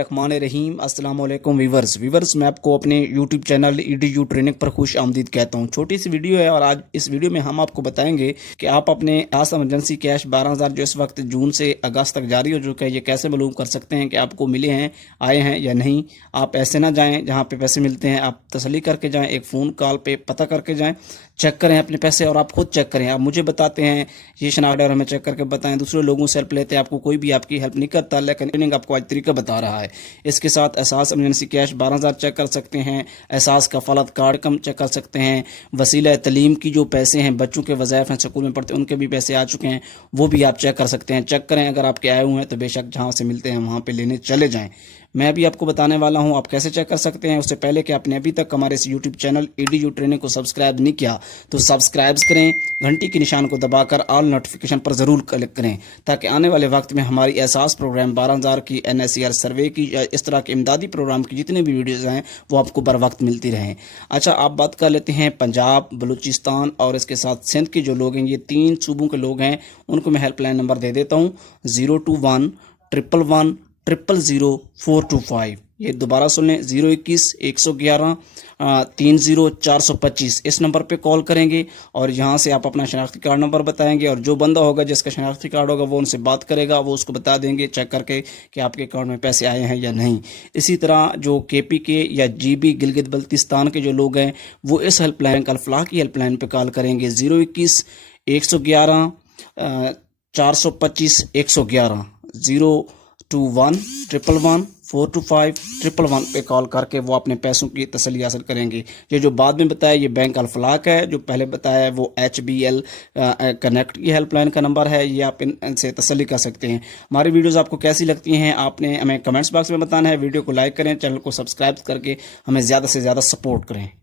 रहमान रहीम। अस्सलाम वालेकुम वीवर्स मैं आपको अपने यूट्यूब चैनल EDU ट्रेनिंग पर खुश आमदीद कहता हूं। छोटी सी वीडियो है और आज इस वीडियो में हम आपको बताएंगे कि आप अपने खास इमरजेंसी कैश 12,000 जो इस वक्त जून से अगस्त तक जारी हो चुका है, ये कैसे मालूम कर सकते हैं कि आपको मिले हैं, आए हैं या नहीं। आप ऐसे ना जाएँ जहाँ पर पैसे मिलते हैं, आप तसल्ली करके जाएँ, एक फ़ोन कॉल पर पता करके जाएँ, चेक करें अपने पैसे और आप खुद चेक करें। आप मुझे बताते हैं ये शनाख्त हमें चेक करके बताएं, दूसरे लोगों से हेल्प लेते हैं, आपको कोई भी आपकी हेल्प नहीं करता, लेकिन आपको आज तरीका बता रहा है। इसके साथ एहसास इमरजेंसी कैश 12,000 चेक कर सकते हैं, एहसास कफालत कार्ड कम चेक कर सकते हैं, वसीला तलीम की जो पैसे हैं, बच्चों के वज़ाइफ हैं स्कूल में पढ़ते उनके भी पैसे आ चुके हैं, वो भी आप चेक कर सकते हैं। चेक करें, अगर आपके आए हुए हैं तो बेशक जहाँ से मिलते हैं वहाँ पर लेने चले जाएँ। मैं अभी आपको बताने वाला हूं आप कैसे चेक कर सकते हैं। उससे पहले कि आपने अभी तक हमारे इस यूट्यूब चैनल EDU ट्रेनिंग को सब्सक्राइब नहीं किया तो सब्सक्राइब करें, घंटी के निशान को दबाकर ऑल नोटिफिकेशन पर ज़रूर क्लिक करें, ताकि आने वाले वक्त में हमारी एहसास प्रोग्राम 12,000 की, NSCR सर्वे की या इस तरह के इमदादी प्रोग्राम की जितने भी वीडियोज़ हैं वो आपको बर वक्त मिलती रहें। अच्छा, आप बात कर लेते हैं पंजाब, बलूचिस्तान और इसके साथ सिंध के जो लोग हैं, ये 3 सूबों के लोग हैं, उनको मैं हेल्पलाइन नंबर दे देता हूँ 021 111 000 425। ये दोबारा सुन लें, 021 111 30 425। इस नंबर पे कॉल करेंगे और यहाँ से आप अपना शनाख्ती कार्ड नंबर बताएंगे और जो बंदा होगा जिसका शनाख्ती कार्ड होगा वो उनसे बात करेगा, वो उसको बता देंगे चेक करके कि आपके अकाउंट में पैसे आए हैं या नहीं। इसी तरह जो KPK या GB गिलगित बल्तिस्तान के जो लोग हैं वो इस हेल्पलाइन अल-फलाह की हेल्पलाइन पर कॉल करेंगे 021 111 425 111 021 111 425 111 पे कॉल करके वो अपने पैसों की तसल्ली हासिल करेंगे। ये जो बाद में बताया ये बैंक अल-फलाह का है, जो पहले बताया है वो HBL कनेक्ट की हेल्पलाइन का नंबर है, ये आप इनसे तसल्ली कर सकते हैं। हमारी वीडियोस आपको कैसी लगती हैं आपने हमें कमेंट्स बॉक्स में बताना है। वीडियो को लाइक करें, चैनल को सब्सक्राइब करके हमें ज़्यादा से ज़्यादा सपोर्ट करें।